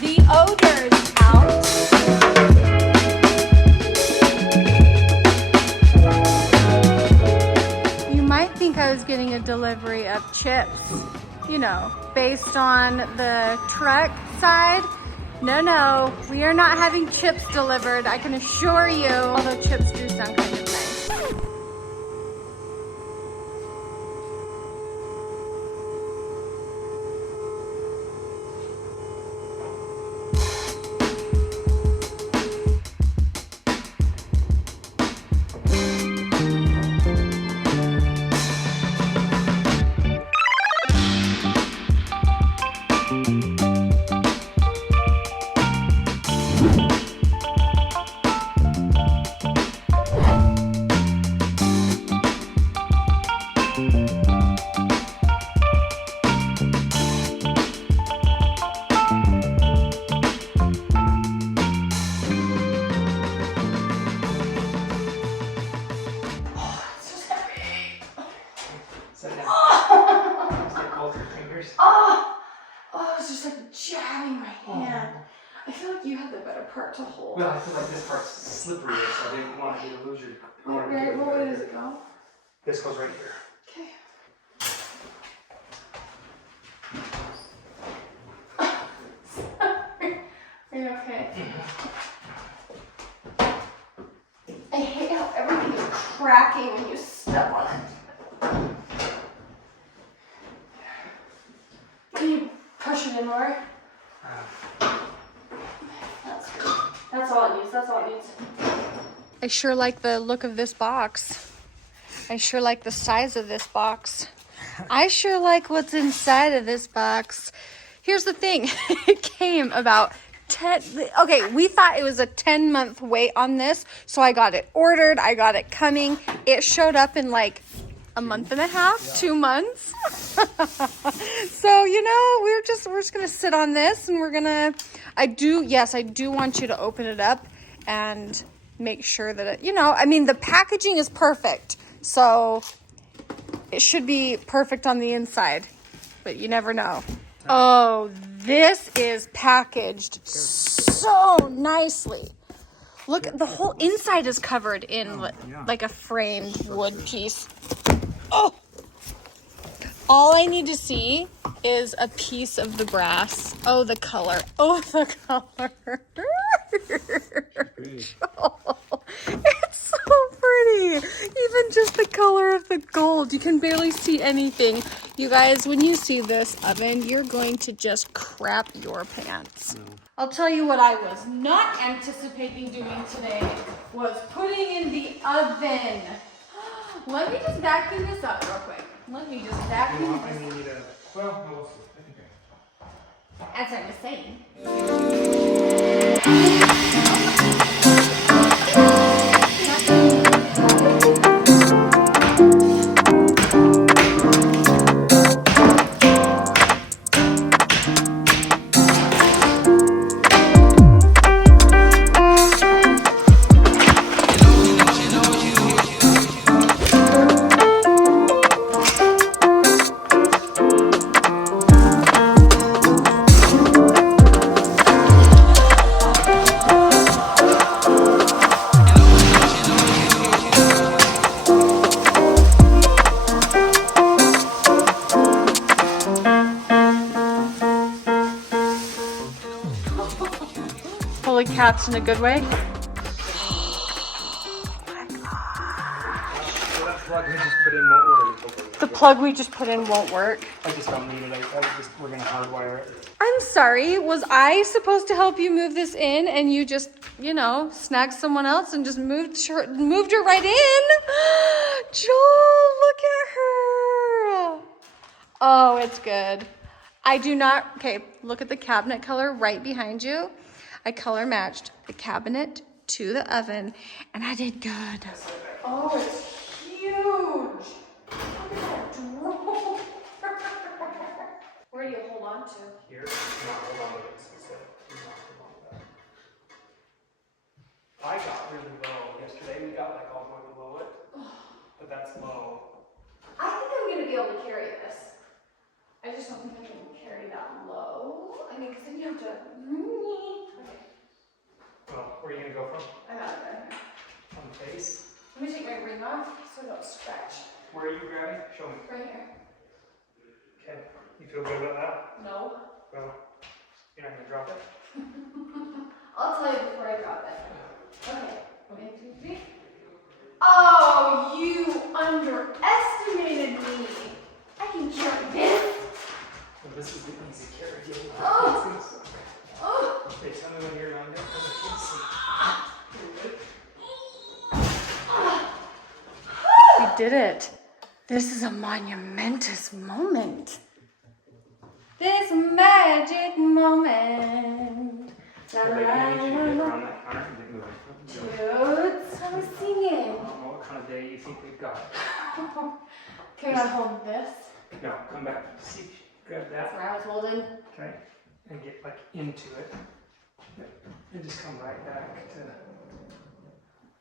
the odors out. You might think I was getting a delivery of chips, you know, based on the truck side. No, we are not having chips delivered, I can assure you, although chips do sound kind of nice. Oh, it's just like jamming my hand. I feel like you had the better part to hold. Well, I feel like this part's slippery, so I didn't want you to lose your... Okay, well, where does it go? This goes right here. Okay. Are you okay? I hate how everything is cracking when you step on it. Can you push it in more? That's good. That's all it needs. That's all it needs. I sure like the look of this box. I sure like the size of this box. I sure like what's inside of this box. Here's the thing. It came about 10... Okay, we thought it was a 10-month wait on this, so I got it ordered. I got it coming. It showed up in like a month and a half, 2 months. So, you know, we're just gonna sit on this, and we're gonna, I do want you to open it up and make sure that it, you know, I mean, the packaging is perfect, so it should be perfect on the inside, but you never know. Oh, this is packaged so nicely. Look, the whole inside is covered in like a framed wood piece. Oh! All I need to see is a piece of the brass. Oh, the color. Oh, the color. Oh, it's so pretty. Even just the color of the gold. You can barely see anything. You guys, when you see this oven, you're going to just crap your pants. I'll tell you what I was not anticipating doing today was putting in the oven. Let me just vacuum this up real quick. Let me just vacuum this up. I need a... Well, no, we'll see. I think As I was saying. Holy cats in a good way. The plug we just put in won't work. I just don't need it. We're gonna hardwire it. I'm sorry, was I supposed to help you move this in and you just, you know, snagged someone else and just moved her right in? Joel, look at her. Oh, it's good. I do not, okay, look at the cabinet color right behind you. I color matched the cabinet to the oven and I did good. Oh, it's huge. Look at that drawer. Where do you hold on to? Here? No, hold on to this instead. I got really low yesterday. We got like all the way below it. But that's low. I think I'm going to be able to carry this. I just don't think I can carry that low. I mean, because then you have to ring off so I don't scratch. Where are you grabbing? Show me. Right here. Okay. You feel good about that? No. Well, you're not gonna drop it? I'll tell you before I drop it. Okay. 1, 2, 3. Oh, you underestimated me. I can carry this. Well, this is the easy carry game. Oh. Oh. Okay, tell me when you're on it. You did it. This is a monumentous moment. This magic moment. La, la, la, la, la. Dude, I was singing. I don't know what kind of day you think we've got. Can I hold this? No, come back. See, grab That's that. where I was holding. Okay, and get like into it, and just come right back to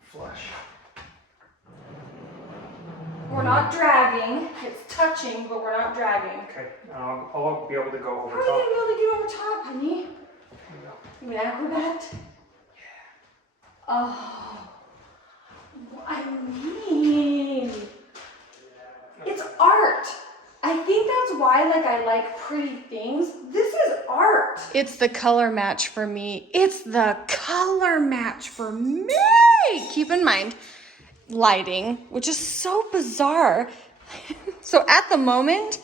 flush. We're not dragging. It's touching, but we're not dragging. Okay, I'll be able to go How over are you top. going to be able to get over top, honey? No. You an acrobat? Yeah. Oh. I mean, it's art. I think that's why I like pretty things. This is art. It's the color match for me. It's the color match for me. Keep in mind, lighting, which is so bizarre. So at the moment,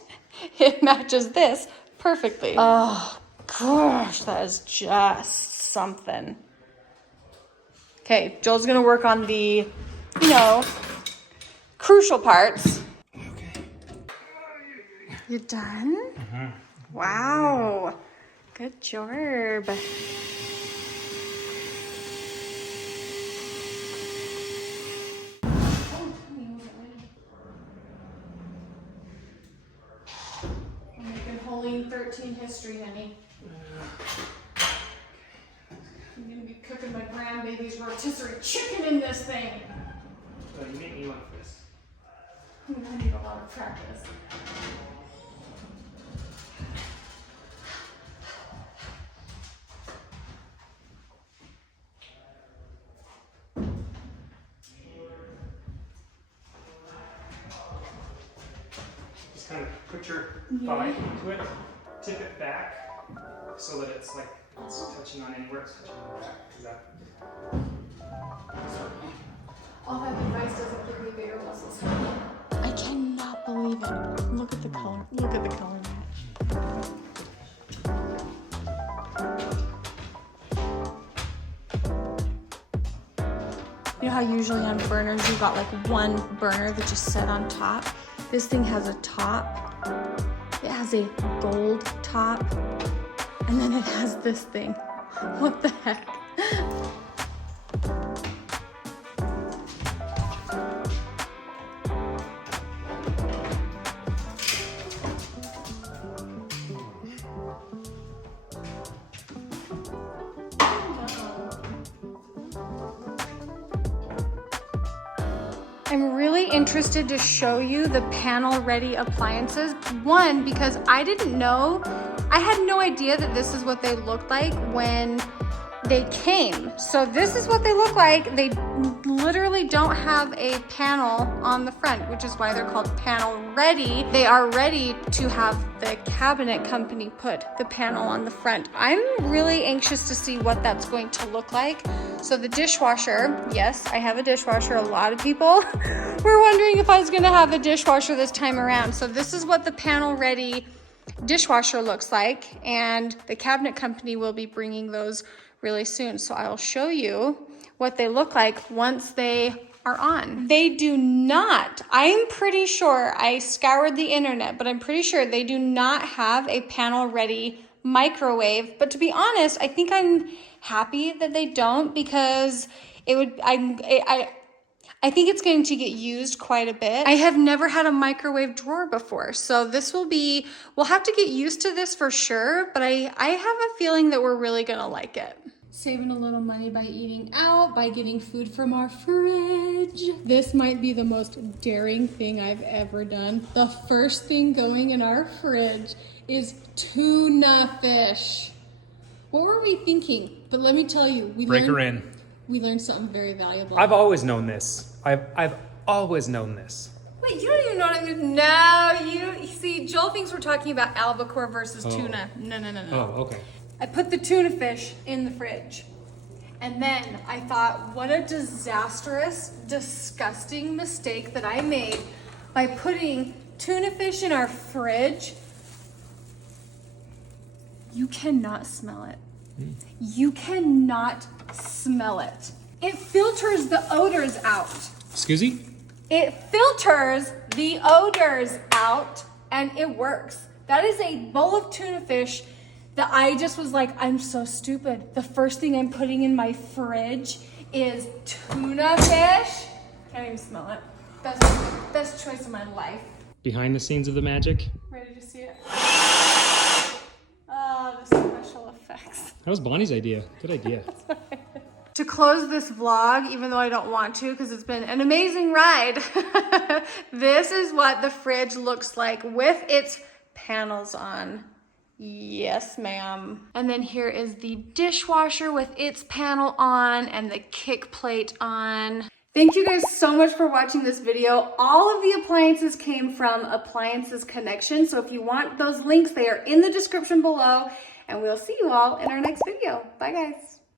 it matches this perfectly. Oh gosh, that is just something. Okay, Joel's gonna work on the, crucial parts. Okay. You done? Mm-hmm. Wow. Good job. I'm making Hoellein 13 history, honey. I'm gonna be cooking my grandbaby's rotisserie chicken in this thing. So you make me want this. I'm gonna need a lot of practice. Just kind of put your thigh into it, tip it back so that it's like it's touching on anywhere it's touching on the back. Is that? All that advice doesn't give me bigger muscles. I cannot believe it. Look at the color. Look at the color match. You know how usually on burners you got like one burner that just set on top? This thing has a top. It has a gold top. And then it has this thing. What the heck? I'm really interested to show you the panel ready appliances. One, because I had no idea that this is what they looked like when they came. So this is what they look like. They literally don't have a panel on the front, which is why they're called panel ready. They are ready to have the cabinet company put the panel on the front. I'm really anxious to see what that's going to look like. So the dishwasher, yes, I have a dishwasher. A lot of people were wondering if I was gonna have a dishwasher this time around. So this is what the panel ready dishwasher looks like, and the cabinet company will be bringing those really soon. So I'll show you what they look like once they are on. They do not, I'm pretty sure, I scoured the internet, but I'm pretty sure they do not have a panel ready microwave. But to be honest, I think I'm happy that they don't, because it would, I think it's going to get used quite a bit. I have never had a microwave drawer before, so this will be, we'll have to get used to this for sure, but I have a feeling that we're really gonna like it. Saving a little money by eating out, by getting food from our fridge. This might be the most daring thing I've ever done. The first thing going in our fridge is tuna fish. What were we thinking? But let me tell you, we learned something very valuable. I've always known this. I've always known this. Wait, you don't even know what I mean. No, you see, Joel thinks we're talking about albacore versus tuna. No. Oh, okay. I put the tuna fish in the fridge. And then I thought, what a disastrous, disgusting mistake that I made by putting tuna fish in our fridge. You cannot smell it. You cannot smell it. It filters the odors out. Excuse me? It filters the odors out and it works. That is a bowl of tuna fish that I just was like, I'm so stupid. The first thing I'm putting in my fridge is tuna fish. Can't even smell it. Best choice of my life. Behind the scenes of the magic. Ready to see it? Oh, the special effects. That was Bonnie's idea. Good idea. To close this vlog, even though I don't want to because it's been an amazing ride, this is what the fridge looks like with its panels on. Yes, ma'am. And then here is the dishwasher with its panel on and the kick plate on. Thank you guys so much for watching this video. All of the appliances came from Appliances Connection. So if you want those links, they are in the description below. And we'll see you all in our next video. Bye, guys.